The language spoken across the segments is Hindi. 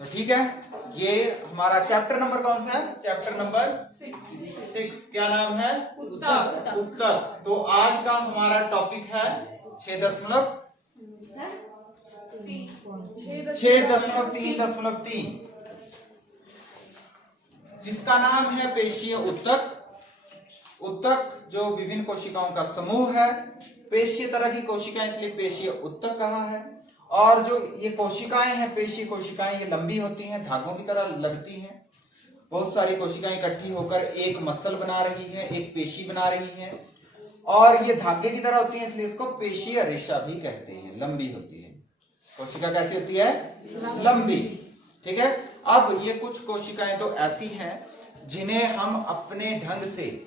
तो ठीक है, ये हमारा चैप्टर नंबर कौन सा है? Chapter number 6। क्या नाम है? उत्तक। उत्तक। तो आज का हमारा टॉपिक है 6.3.3, जिसका नाम है पेशीय उत्तक। उत्तक जो विभिन्न कोशिकाओं का समूह है, पेशीय तरह की कोशिकाएं, इसलिए पेशीय उत्तक कहा है। और जो ये कोशिकाएं हैं, पेशीय कोशिकाएं, ये लंबी होती हैं, धागों की तरह लगती हैं। बहुत सारी कोशिकाएं इकट्ठी होकर एक मसल बना रही है, एक पेशी बना रही है, और ये धागे की तरह होती है, इसलिए इसको पेशीय रेशा भी कहते हैं। लंबी होती है कोशिका। कैसी होती है? लंबी। ठीक है। अब ये कुछ कोशिकाएं तो ऐसी हैं जिन्हें हम अपने ढंग से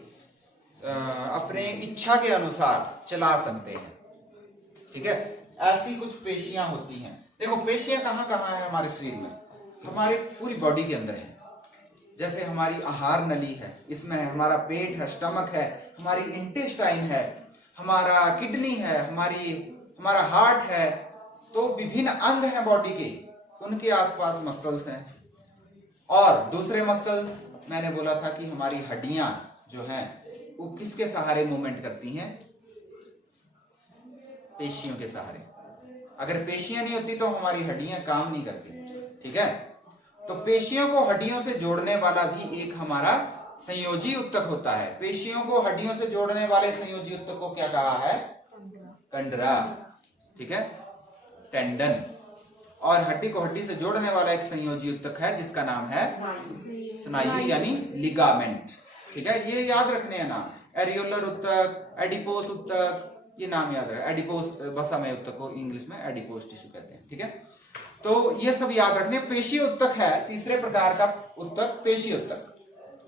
अपने इच्छा के अनुसार चला सकते हैं। ठीक है, ऐसी कुछ पेशियां होती हैं। देखो, पेशियां कहाँ कहाँ है हमारे शरीर में? हमारी पूरी बॉडी के अंदर है। जैसे हमारी आहार नली है, इसमें है, हमारा पेट है, स्टमक है, हमारी इंटेस्टाइन है, हमारा किडनी है, हमारा हार्ट है। तो विभिन्न अंग हैं बॉडी के, उनके आसपास मसल्स हैं। और दूसरे मसल्स, मैंने बोला था कि हमारी हड्डियां जो हैं वो किसके सहारे मूवमेंट करती हैं? पेशियों के सहारे। अगर पेशियां नहीं होती तो हमारी हड्डियां काम नहीं करती। ठीक है। तो पेशियों को हड्डियों से जोड़ने वाला भी एक हमारा संयोजी उत्तक होता है। पेशियों को हड्डियों से जोड़ने वाले संयोजी उत्तक को क्या कहा है? कंडरा। ठीक है, टेंडन। और हड्डी को हड्डी से जोड़ने वाला एक संयोजी उत्तक है जिसका नाम है स्नायु यानी लिगामेंट। ठीक है, ये याद रखने हैं नाम। एरियोलर उत्तक, एडिपोस उत्तक, ये नाम याद रहे। एडिपोस बसामय उत्तक को इंग्लिश में एडिपोस टिश्यू कहते हैं। ठीक है, तो ये सब याद रखने। पेशीय उत्तक है तीसरे प्रकार का उत्तक, पेशीय उत्तक,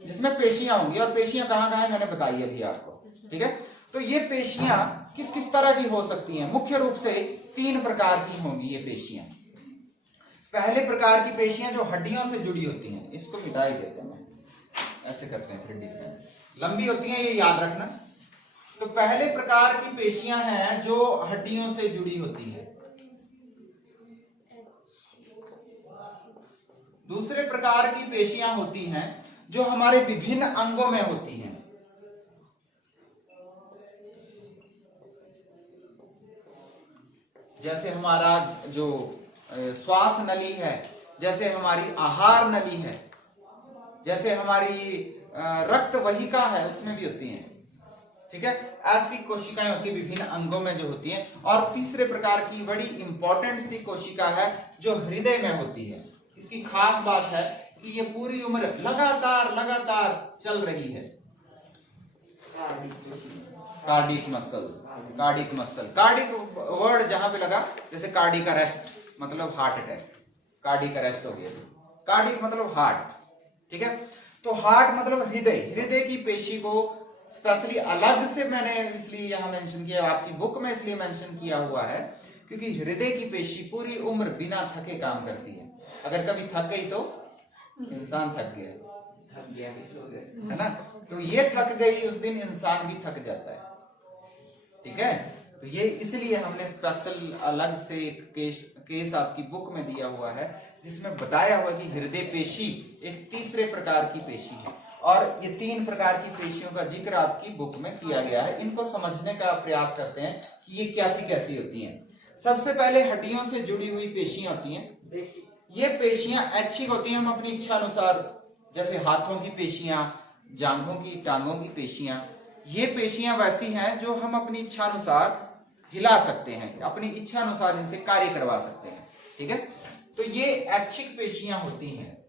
जिसमें पेशियां होंगी। और पेशियां कहाँ कहाँ है मैंने बताई अभी आपको। ठीक है, तो ये पेशियां किस किस तरह की हो सकती हैं? मुख्य रूप से 3 प्रकार की होंगी ये पेशियां। पहले प्रकार की पेशियां जो हड्डियों से जुड़ी होती हैं, इसको मिटा ही देते हैं, ऐसे करते हैं फिर डिफरेंस। लंबी होती हैं, ये याद रखना। तो पहले प्रकार की पेशियां हैं जो हड्डियों से जुड़ी होती है। दूसरे प्रकार की पेशियां होती हैं जो हमारे विभिन्न अंगों में होती हैं। जैसे हमारा जो श्वास नली है, जैसे हमारी आहार नली है, जैसे हमारी रक्त वाहिका है, उसमें भी होती हैं। ठीक है, ऐसी कोशिकाएं होती है विभिन्न अंगों में जो होती हैं। और तीसरे प्रकार की बड़ी इंपॉर्टेंट सी कोशिका है जो हृदय में होती है। इसकी खास बात है कि ये पूरी उम्र लगातार चल रही है। Cardiac muscle, cardiac muscle, cardiac word जहां पे लगा, जैसे कार्डिक अरेस्ट मतलब हार्ट अटैक, कार्डिक अरेस्ट हो गया। कार्डिक मतलब हार्ट। ठीक है, तो हार्ट मतलब हृदय। हृदय की पेशी को स्पेशली अलग से मैंने इसलिए यहां मेंशन किया, आपकी बुक में इसलिए मेंशन किया हुआ है क्योंकि हृदय की पेशी पूरी उम्र बिना थके काम करती है। अगर कभी थक गई तो इंसान थक गया, है ना? तो ये थक गई उस दिन इंसान भी थक जाता है। ठीक है, तो ये इसलिए हमने स्पेशल अलग से एक केस आपकी बुक में दिया हुआ है जिसमें बताया हुआ कि हृदय पेशी एक तीसरे प्रकार की पेशी है। और ये 3 प्रकार की पेशियों का जिक्र आपकी बुक में किया गया है। इनको समझने का प्रयास करते हैं कि ये कैसी कैसी होती हैं। सबसे पहले हड्डियों से जुड़ी हुई पेशियां होती हैं। ये पेशियां ऐच्छिक होती हैं, हम अपनी इच्छा अनुसार, जैसे हाथों की पेशियां, जांघों की, टांगों की पेशियां, ये पेशियां वैसी हैं जो हम अपनी इच्छा अनुसार हिला सकते हैं, अपनी इच्छा अनुसार इनसे कार्य करवा सकते हैं। ठीक है, तो ये ऐच्छिक पेशियां होती हैं।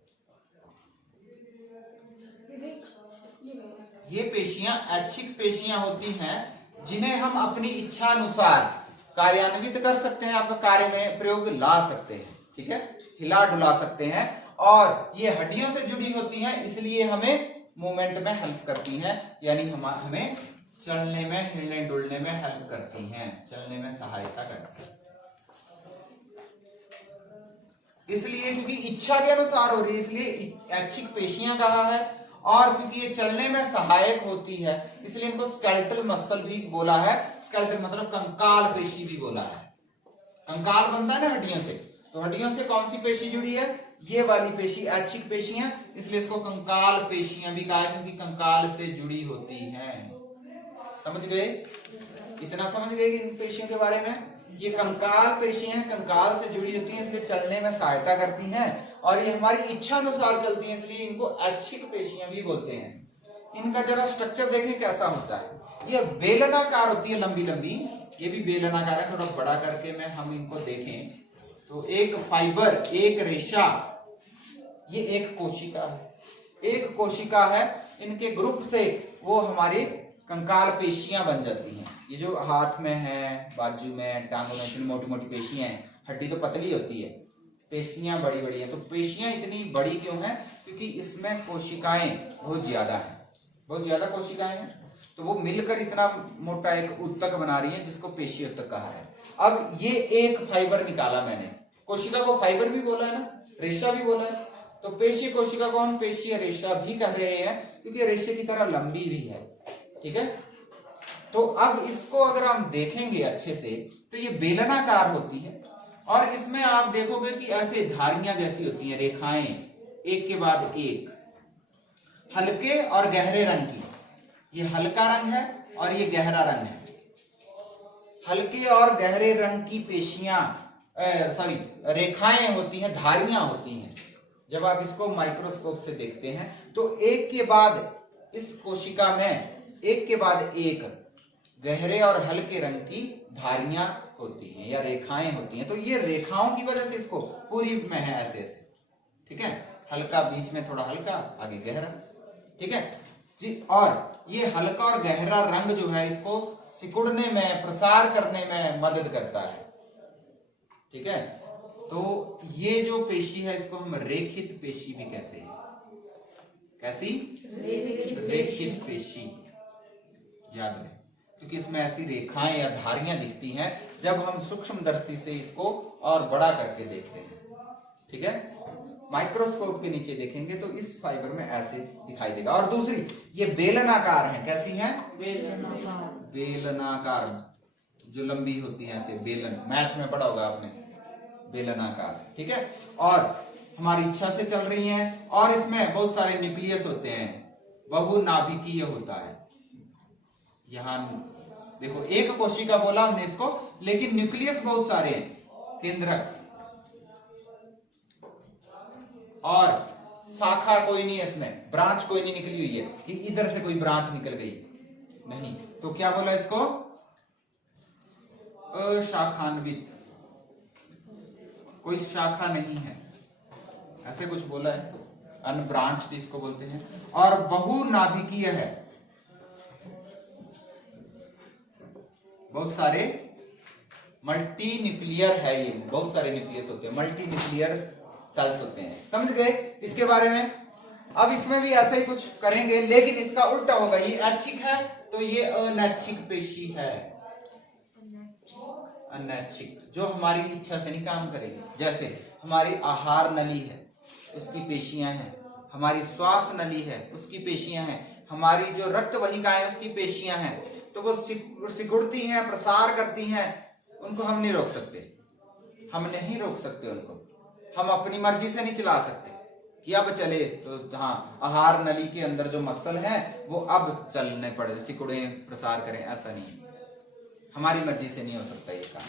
ये पेशियां ऐच्छिक पेशियां होती हैं जिन्हें हम अपनी इच्छा अनुसार कार्यान्वित कर सकते हैं, आपका कार्य में प्रयोग ला सकते हैं। ठीक है, हिला डुला सकते हैं। और ये हड्डियों से जुड़ी होती हैं, इसलिए हमें मूवमेंट में हेल्प करती हैं, यानी हमें चलने में, हिलने डुलने में हेल्प करती हैं, चलने में सहायता करती हैं। इसलिए क्योंकि इच्छा के अनुसार हो रही है, इसलिए ऐच्छिक पेशियां कहा है। और क्योंकि ये चलने में सहायक होती है, इसलिए इनको स्केलेटल मसल भी बोला है। स्केलेटल मतलब कंकाल पेशी भी बोला है। कंकाल बनता है ना हड्डियों से, तो हड्डियों से कौन सी पेशी जुड़ी है? ये वाली पेशी ऐच्छिक पेशी है, इसलिए इसको कंकाल पेशियां भी कहा है, क्योंकि कंकाल से जुड़ी होती हैं। समझ गए? इतना समझ गए कि इन पेशियों के बारे में? ये कंकाल पेशियां हैं, कंकाल से जुड़ी होती हैं, इसलिए चलने में सहायता करती हैं और ये हमारी इच्छा अनुसार चलती हैं, इसलिए इनको ऐच्छिक पेशियां भी बोलते हैं। इनका जरा स्ट्रक्चर देखें कैसा होता है। ये बेलनाकार होती है, लंबी लंबी, ये भी बेलनाकार है। थोड़ा बड़ा करके मैं हम इनको देखें तो एक फाइबर, एक रेशा, ये एक कोशिका है, एक कोशिका है। इनके ग्रुप से वो हमारी कंकाल पेशियां बन जाती हैं। ये जो हाथ में है, बाजू में, टांगों में इतनी मोटी मोटी पेशियां हैं, हड्डी तो पतली होती है, पेशियां बड़ी बड़ी हैं। तो पेशियां इतनी बड़ी क्यों हैं? क्योंकि इसमें कोशिकाएं बहुत ज्यादा हैं, बहुत ज्यादा कोशिकाएं हैं, तो वो मिलकर इतना मोटा एक उत्तक बना रही है, जिसको पेशी उत्तक कहा है। अब ये एक फाइबर निकाला मैंने, कोशिका को फाइबर भी बोला है ना, रेशा भी बोला है, तो पेशी कोशिका को हम पेशीय रेशा भी कह रहे हैं, क्योंकि रेशे की तरह लंबी भी है। ठीक है, तो अब इसको अगर हम देखेंगे अच्छे से तो ये बेलनाकार होती है और इसमें आप देखोगे कि ऐसे धारियां जैसी होती हैं, रेखाएं एक के बाद एक, हल्के और गहरे रंग की। ये हल्का रंग है और ये गहरा रंग है। हल्के और गहरे रंग की पेशियां रेखाएं होती हैं, धारियां होती हैं। जब आप इसको माइक्रोस्कोप से देखते हैं तो एक के बाद इस कोशिका में एक के बाद एक गहरे और हल्के रंग की धारियां होती हैं या रेखाएं होती हैं। तो ये रेखाओं की वजह से इसको पूरी में है ऐसे ऐसे। ठीक है, हल्का बीच में थोड़ा हल्का, आगे गहरा। ठीक है जी, और ये हल्का और गहरा रंग जो है इसको सिकुड़ने में, प्रसार करने में मदद करता है। ठीक है, तो ये जो पेशी है इसको हम रेखित पेशी भी कहते हैं। कैसी? रेखित पेशी। याद रहे, क्योंकि इसमें ऐसी रेखाएं या धारियां दिखती हैं जब हम सूक्ष्मदर्शी से इसको और बड़ा करके देखते हैं। ठीक है, माइक्रोस्कोप के नीचे देखेंगे तो इस फाइबर में ऐसे दिखाई देगा। और दूसरी, ये बेलनाकार है। कैसी है? बेलनाकार, जो लंबी होती है ऐसे, बेलन, मैथ में पढ़ा होगा आपने, बेलनाकार। ठीक है, और हमारी इच्छा से चल रही हैं और इसमें बहुत सारे न्यूक्लियस होते हैं, बहुनाभिकीय होता है। यहां देखो, एक कोशिका बोला हमने इसको, लेकिन न्यूक्लियस बहुत सारे हैं, केंद्रक, और शाखा कोई नहीं है इसमें, ब्रांच कोई नहीं निकली हुई है कि इधर से कोई ब्रांच निकल गई, नहीं। तो क्या बोला इसको? अशाखान्वित, कोई शाखा नहीं है, ऐसे कुछ बोला है, अनब्रांच्ड इसको बोलते हैं। और बहुनाभिकीय है, बहुत सारे मल्टी न्यूक्लियर है, ये बहुत सारे न्यूक्लियस होते हैं, मल्टी न्यूक्लियर सेल्स होते हैं। समझ गए इसके बारे में? अब इसमें भी ऐसा ही कुछ करेंगे, लेकिन इसका उल्टा होगा। ये ऐच्छिक है तो ये अनैच्छिक पेशी है, अनैच्छिक, जो हमारी इच्छा से नहीं काम करेगी। जैसे हमारी आहार नली है, उसकी पेशियां हैं, हमारी श्वास नली है, उसकी पेशियां हैं, हमारी जो रक्त वाहिकाएं उसकी पेशियां हैं, तो वो सिकुड़ती हैं, प्रसार करती हैं, उनको हम नहीं रोक सकते, हम नहीं रोक सकते उनको, हम अपनी मर्जी से नहीं चला सकते कि अब चले तो हाँ, आहार नली के अंदर जो मसल है वो अब चलने पड़े, सिकुड़े, प्रसार करें, ऐसा नहीं, हमारी मर्जी से नहीं हो सकता ये काम।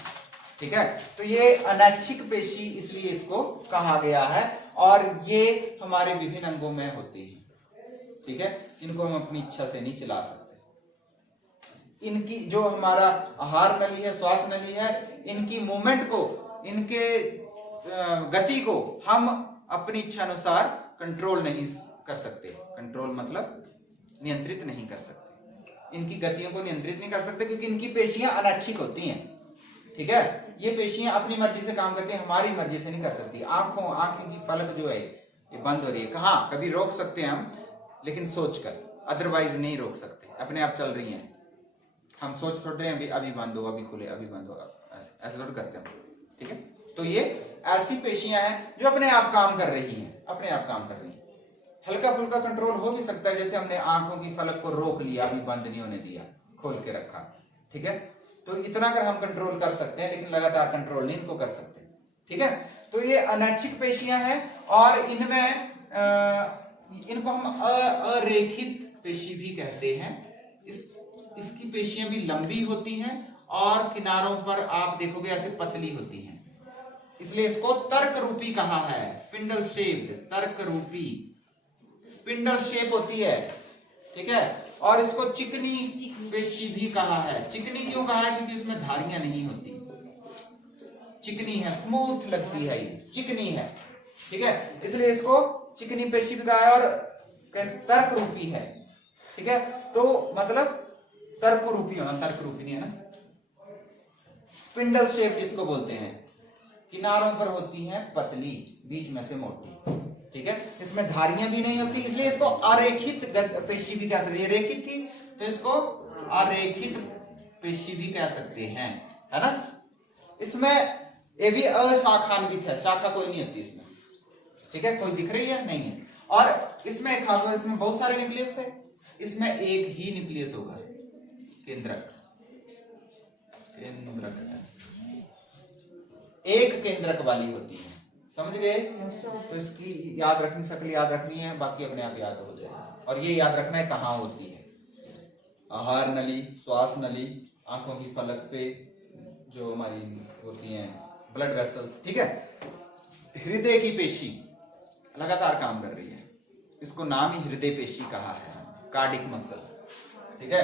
ठीक है, तो ये अनैच्छिक पेशी इसलिए इसको कहा गया है, और ये हमारे विभिन्न अंगों में होती है। ठीक है, इनको हम अपनी इच्छा से नहीं चला सकते। इनकी जो हमारा आहार नली है, श्वास नली है, इनकी मूवमेंट को, इनके गति को हम अपनी इच्छा अनुसार कंट्रोल नहीं कर सकते। कंट्रोल मतलब नियंत्रित नहीं कर सकते, इनकी गतियों को नियंत्रित नहीं कर सकते, क्योंकि इनकी पेशियां अनैच्छिक होती हैं। ठीक है, ये पेशियां अपनी मर्जी से काम करती हैं, हमारी मर्जी से नहीं कर सकती। आंखें की पलक जो है ये बंद हो रही है, कहाँ कभी रोक सकते हैं हम, लेकिन सोचकर, अदरवाइज नहीं रोक सकते, अपने आप चल रही हैं। हम सोच थोड़ रहे हैं अभी बंद हो, अभी खुले, अभी बंद हो, ऐसे थोड़ा करते हैं। ठीक है, तो ये ऐसी पेशियां हैं जो अपने आप काम कर रही हैं, अपने आप काम कर रही हैं। हल्का फुल्का कंट्रोल हो भी सकता है, जैसे हमने आंखों की पलक को रोक लिया, अभी बंद नहीं होने दिया, खोल के रखा। ठीक है, तो इतना कर हम कंट्रोल कर सकते हैं, लेकिन लगातार कंट्रोल नहीं इनको कर सकते। ठीक है, तो ये अनैच्छिक पेशियां हैं और इनमें इनको हम अरेखित पेशी भी कहते हैं। इसकी पेशियां भी लंबी होती हैं और किनारों पर आप देखोगे ऐसे पतली होती हैं, इसलिए इसको तर्क रूपी कहा है। स्पिंडल शेप्ड, तर्क रूपी, स्पिंडल शेप होती है, ठीक है। और इसको चिकनी पेशी भी कहा है। चिकनी क्यों कहा है? क्योंकि इसमें धारियां नहीं होती, चिकनी है, स्मूथ लगती है, ये चिकनी है, ठीक है, इसलिए इसको चिकनी पेशी भी कहा है और तर्क रूपी है, ठीक है। तो मतलब तर्क रूपी होना, तर्क रूपी नहीं है ना। स्पिंडल शेप जिसको बोलते हैं, किनारों पर होती है पतली, बीच में से मोटी, ठीक है। इसमें धारियां भी नहीं होती, इसलिए इसको अरेखित पेशी भी कह सकते हैं। रेखित थी तो इसको अरेखित पेशी भी कह सकते हैं, है ना। इसमें ये भी अशाखान्वित है, शाखा कोई नहीं होती इसमें, ठीक है। कोई दिख रही है? नहीं है। और इसमें एक खास बात, इसमें बहुत सारे न्यूक्लियस थे, इसमें एक ही न्यूक्लियस होगा, केंद्रक, केंद्रक एक केंद्रक वाली होती है, समझ गए। तो इसकी याद रखनी, शक्ल याद रखनी है, बाकी अपने आप याद हो जाएगा। और ये याद रखना है कहाँ होती है, आहार नली, श्वास नली, आंखों की फलक पे जो हमारी होती हैं ब्लड वेसल्स, ठीक है। हृदय की पेशी लगातार काम कर रही है, इसको नाम ही हृदय पेशी कहा है, कार्डिक मसल, ठीक है।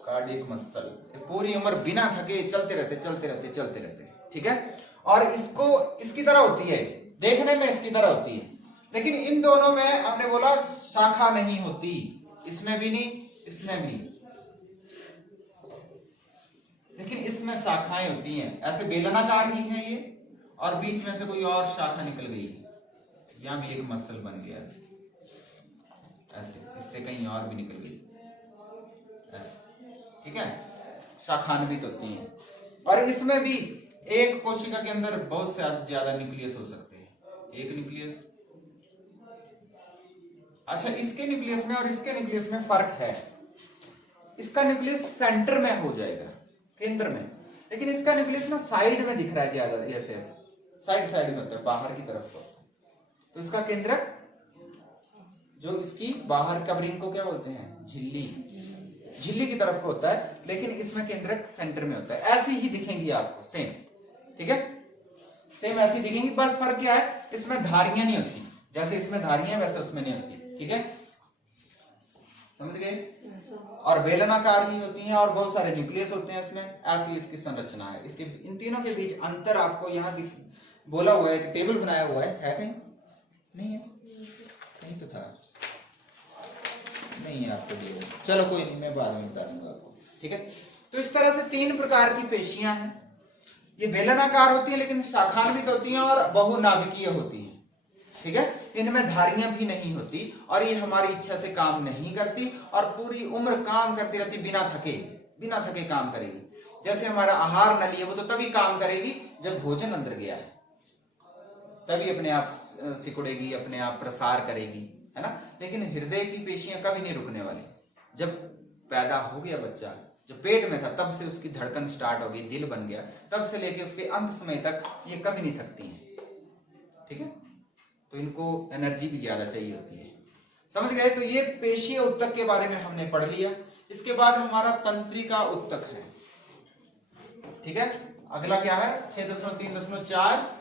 कार्डिक मसल पूरी उम्र बिना थके चलते रहते, चलते रहते, चलते रहते, ठीक है। और इसको इसकी तरह होती है, देखने में इसकी तरह होती है, लेकिन इन दोनों में हमने बोला शाखा नहीं होती, इसमें भी नहीं, इसमें भी, लेकिन इसमें शाखाएं होती हैं। ऐसे बेलनाकार ही है ये, और बीच में से कोई और शाखा निकल गई, यहां भी एक मसल बन गया ऐसे, इससे कहीं और भी निकल गई ऐसे, ठीक है। शाखान्वित होती हैं। और इसमें भी एक कोशिका के अंदर बहुत से ज्यादा न्यूक्लियस हो सकते हैं, एक न्यूक्लियस। अच्छा, इसके न्यूक्लियस में और इसके न्यूक्लियस में फर्क है, इसका न्यूक्लियस सेंटर में हो जाएगा, केंद्र में, लेकिन इसका न्यूक्लियस ना साइड में दिख रहा है ज्यादा, ऐसे ऐसे साइड साइड में होता है, बाहर की तरफ होता है। तो इसका केंद्रक जो इसकी बाहर कवरिंग को क्या बोलते हैं, झिल्ली, झिल्ली की तरफ को होता है, लेकिन इसमें केंद्रक सेंटर में होता है। ऐसी ही दिखेंगी आपको, सेम, ठीक है, सेम ऐसी दिखेंगी, बस फर्क क्या है, इसमें धारियां नहीं होती, जैसे इसमें धारियां वैसे उसमें नहीं होती, ठीक है, समझ गए। और बेलनाकार ही होती हैं और बहुत सारे न्यूक्लियस होते हैं इसमें, ऐसी इसकी संरचना है। इसके इन तीनों के बीच अंतर आपको यहाँ बोला हुआ है, एक टेबल बनाया हुआ है कहीं? नहीं है, नहीं तो था, नहीं है आपको दिया, चलो कोई नहीं, मैं बाद में बता दूंगा आपको, ठीक है। तो इस तरह से तीन प्रकार की पेशियां हैं, ये बेलनाकार होती है लेकिन शाखान्वित होती हैं और बहुनाभिकीय होती है, ठीक है। इनमें धारियां भी नहीं होती और ये हमारी इच्छा से काम नहीं करती और पूरी उम्र काम करती रहती, बिना थके, बिना थके काम करेगी। जैसे हमारा आहार नली है, वो तो तभी काम करेगी जब भोजन अंदर गया है, तभी अपने आप सिकुड़ेगी, अपने आप प्रसार करेगी, है ना। लेकिन हृदय की पेशियां कभी नहीं रुकने वाली, जब पैदा हो गया बच्चा, जब पेट में था तब से उसकी धड़कन स्टार्ट हो गई, दिल बन गया, तब से लेके उसके अंत समय तक ये कभी नहीं थकती हैं, ठीक है। तो इनको एनर्जी भी ज्यादा चाहिए होती है, समझ गए। तो ये पेशीय उत्तक के बारे में हमने पढ़ लिया। इसके बाद हमारा तंत्रिका उत्तक है, ठीक है। अगला क्या है, 6.3.4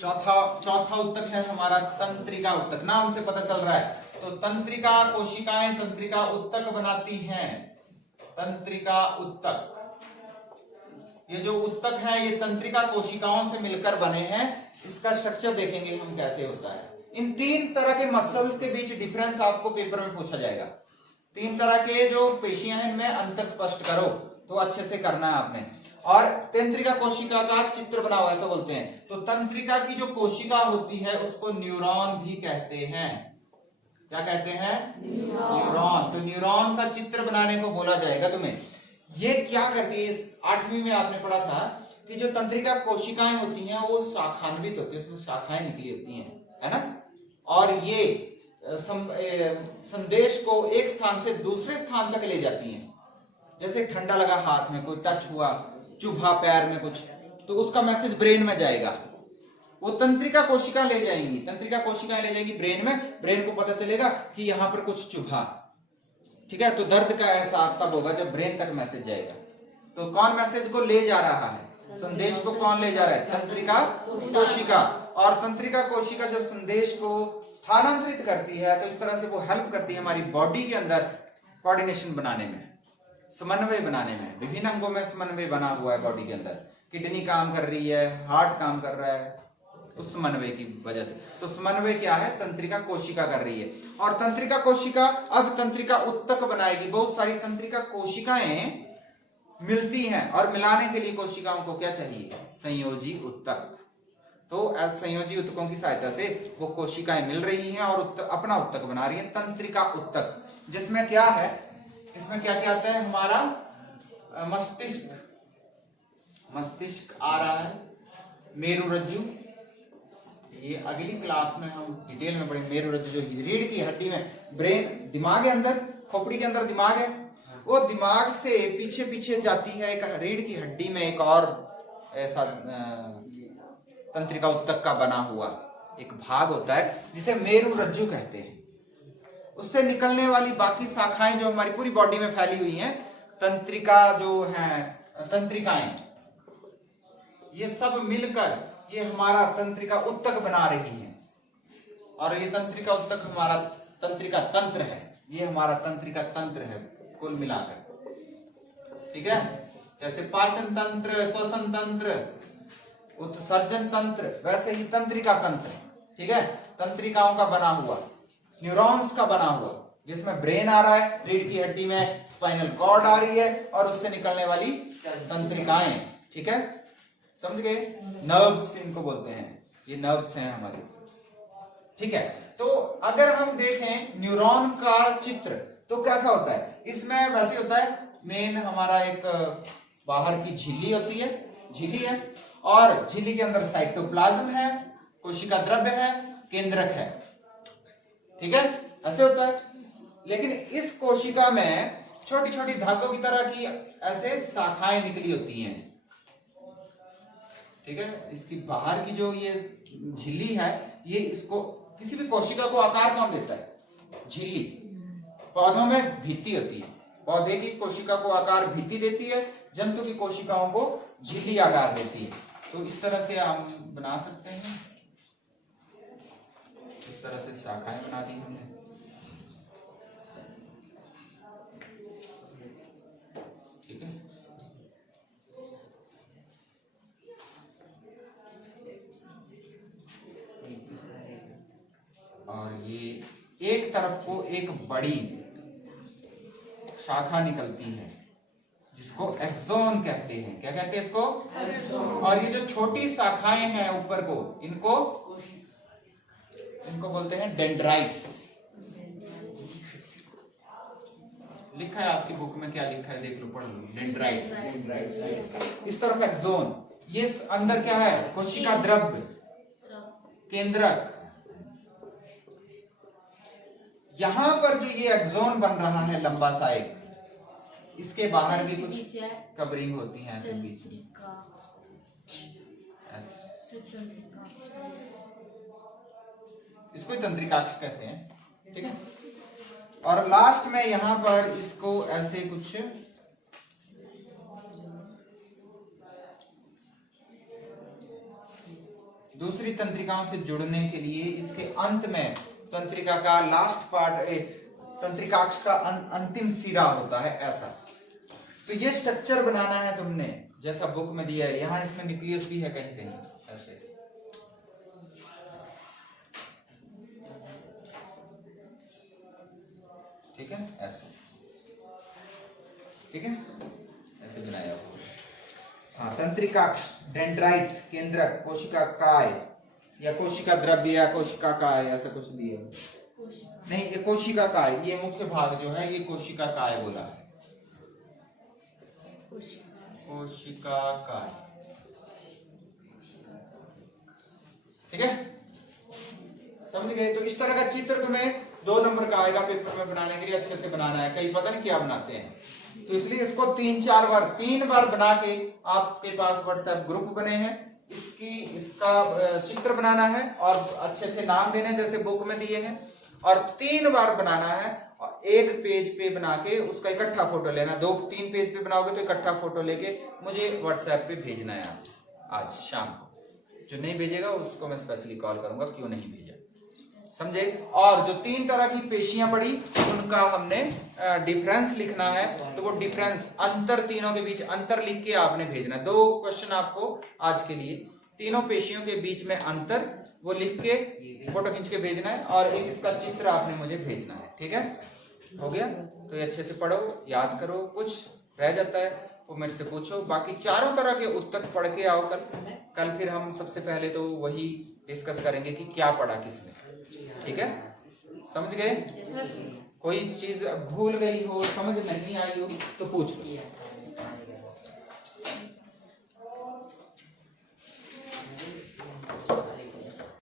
चौथा उत्तक है हमारा तंत्रिका उत्तक। नाम से पता चल रहा है, तो तंत्रिका कोशिकाएं तंत्रिका उत्तक बनाती हैं। तंत्रिका उत्तक, ये जो उत्तक है ये तंत्रिका कोशिकाओं से मिलकर बने हैं। इसका स्ट्रक्चर देखेंगे हम कैसे होता है। इन तीन तरह के मसल्स के बीच डिफरेंस आपको पेपर में पूछा जाएगा। तीन तरह के जो पेशियां हैं इनमें अंतर स्पष्ट करो, तो अच्छे से करना है आपने। और तंत्रिका कोशिका का चित्र बनाओ, ऐसा बोलते हैं। तो तंत्रिका की जो कोशिका होती है उसको न्यूरॉन भी कहते हैं। क्या कहते हैं? न्यूरॉन। तो न्यूरॉन का चित्र बनाने को बोला जाएगा तुम्हें। ये क्या करती है, 8वीं में आपने पढ़ा था कि जो तंत्रिका कोशिकाएं होती हैं वो शाखान्वित होती है, उसमें शाखाएं निकली होती हैं, है ना। और ये संदेश को एक स्थान से दूसरे स्थान तक ले जाती हैं। जैसे ठंडा लगा हाथ में, कोई टच हुआ, चुभा पैर में कुछ, तो उसका मैसेज ब्रेन में जाएगा, वो तंत्रिका कोशिका ले जाएंगी, तंत्रिका कोशिकाएं ले जाएंगी ब्रेन में, ब्रेन को पता चलेगा कि यहां पर कुछ चुभा, ठीक है। तो दर्द का एहसास तब होगा जब ब्रेन तक मैसेज जाएगा। तो कौन मैसेज को ले जा रहा है, संदेश को कौन ले जा रहा है, तंत्रिका कोशिका। और तंत्रिका कोशिका जब संदेश को स्थानांतरित करती है तो इस तरह से वो हेल्प करती है हमारी बॉडी के अंदर कोऑर्डिनेशन बनाने में, समन्वय बनाने में। विभिन्न अंगों में समन्वय बना हुआ है बॉडी के अंदर, किडनी काम कर रही है, हार्ट काम कर रहा है उस समन्वय की वजह से। तो समन्वय क्या है, तंत्रिका कोशिका कर रही है। और तंत्रिका कोशिका अब तंत्रिका उत्तक बनाएगी। बहुत सारी तंत्रिका कोशिकाएं मिलती हैं और मिलाने के लिए कोशिकाओं को क्या चाहिए, संयोजी उत्तक। तो संयोजी उत्तकों की सहायता से वो कोशिकाएं मिल रही हैं और अपना उत्तक बना रही हैं, तंत्रिका उत्तक। जिसमें क्या है, इसमें क्या क्या आता है, हमारा मस्तिष्क आ रहा है, मेरुरज्जु, ये अगली क्लास में हम डिटेल में पढ़ेंगे। मेरुरज्जु जो रीढ़ की हड्डी में, ब्रेन, दिमाग के अंदर, खोपड़ी के अंदर दिमाग है, वो दिमाग से पीछे पीछे जाती है एक रीढ़ की हड्डी में एक और ऐसा तंत्रिका उत्तक का बना हुआ एक भाग होता है जिसे मेरुरज्जु कहते हैं। उससे निकलने वाली बाकी शाखाएं जो हमारी पूरी बॉडी में फैली हुई हैं, तंत्रिका जो है, तंत्रिकाएं, ये सब मिलकर ये हमारा तंत्रिका उत्तक बना रही है। और ये तंत्रिका उत्तक हमारा तंत्रिका तंत्र है, ये हमारा तंत्रिका तंत्र है कुल मिलाकर, ठीक है। जैसे पाचन तंत्र, श्वसन तंत्र, उत्सर्जन तंत्र, वैसे ही तंत्रिका तंत्र, ठीक है, तंत्रिकाओं का बना हुआ, न्यूरॉन्स का बना हुआ, जिसमें ब्रेन आ रहा है, रीढ़ की हड्डी में स्पाइनल कॉर्ड आ रही है और उससे निकलने वाली तंत्रिकाएं, ठीक है, समझ गए। नर्व्स इनको बोलते हैं, ये नर्व्स हैं हमारे, ठीक है। तो अगर हम देखें न्यूरॉन का चित्र तो कैसा होता है, इसमें वैसे होता है, मेन हमारा एक बाहर की झिल्ली होती है, झिल्ली है, और झिल्ली के अंदर साइटोप्लाज्म है, कोशिका द्रव्य है, केंद्रक है, ठीक है, ऐसे होता है। लेकिन इस कोशिका में छोटी छोटी धागों की तरह की ऐसे शाखाएं निकली होती हैं, ठीक है। इसकी बाहर की जो ये झिल्ली है, ये इसको, किसी भी कोशिका को आकार कौन देता है, झिल्ली। पौधों में भित्ति होती है, पौधे की कोशिका को आकार भित्ति देती है, जंतु की कोशिकाओं को झिल्ली आकार देती है। तो इस तरह से हम बना सकते हैं, इस तरह से शाखाएं बना दी हमने, ठीक है। और ये एक तरफ को एक बड़ी शाखा निकलती है जिसको एक्सोन कहते हैं। क्या कहते हैं इसको? एक्सोन। और ये जो छोटी शाखाएं हैं ऊपर को, इनको बोलते हैं डेंड्राइट्स। लिखा है आपकी बुक में, क्या लिखा है देख लो, पढ़ लो, डेंड्राइट्स। इस तरफ एक्सोन, ये अंदर क्या है, कोशिका द्रव्य, केंद्रक। यहां पर जो ये एक्सोन बन रहा है लंबा सा एक, इसके बाहर भी कुछ कवरिंग होती है ऐसे बीच में, इसको तंत्रिकाक्ष कहते हैं, ठीक है। और लास्ट में यहां पर इसको ऐसे कुछ दूसरी तंत्रिकाओं से जुड़ने के लिए इसके अंत में तंत्रिका का लास्ट पार्ट, तंत्रिकाक्ष का अंतिम सिरा होता है ऐसा। तो ये स्ट्रक्चर बनाना है तुमने, जैसा बुक में दिया है। यहां इसमें न्यूक्लियस भी है कहीं कहीं ऐसे, ठीक है, ऐसे, ठीक है, ऐसे बनाया हुआ। हाँ, तंत्रिकाक्ष, डेंड्राइट, केंद्रक, कोशिका काय या कोशिका द्रव्य या कोशिका काय, ऐसा कुछ भी है नहीं, ये कोशिका काय, ये मुख्य भाग जो है ये कोशिका काय बोला है, कोशिका काय, ठीक है, समझ गए। तो इस तरह का चित्र तुम्हें 2 नंबर का आएगा पेपर में बनाने के लिए, अच्छे से बनाना है, कहीं पता नहीं क्या बनाते हैं, तो इसलिए इसको 3 बार बना के आपके पास व्हाट्सएप ग्रुप बने हैं, इसका चित्र बनाना है और अच्छे से नाम देने जैसे बुक में दिए हैं, और 3 बार बनाना है और एक पेज पे बना के उसका इकट्ठा फोटो लेना। 2-3 पेज पे बनाओगे तो इकट्ठा फोटो लेके मुझे व्हाट्सएप पे भेजना है आज शाम को। जो नहीं भेजेगा उसको मैं स्पेशली कॉल करूंगा क्यों नहीं भेजा, समझे। और जो 3 तरह की पेशियां पड़ी उनका हमने डिफरेंस लिखना है, तो वो डिफरेंस अंतर, तीनों के बीच अंतर लिख के आपने भेजना है। 2 क्वेश्चन आपको आज के लिए, तीनों पेशियों के बीच में अंतर वो लिख के फोटो खींच के भेजना है, और एक इसका चित्र आपने मुझे भेजना है, ठीक है। हो गया, तो ये अच्छे से पढ़ो, याद करो, कुछ रह जाता है वो मेरे से पूछो, बाकी चारों तरह के उत्तर पढ़ के आओ कल फिर हम सबसे पहले तो वही डिस्कस करेंगे कि क्या पढ़ा किसने, ठीक है, समझ गए। कोई चीज भूल गई हो, समझ नहीं आई हो तो पूछ लो।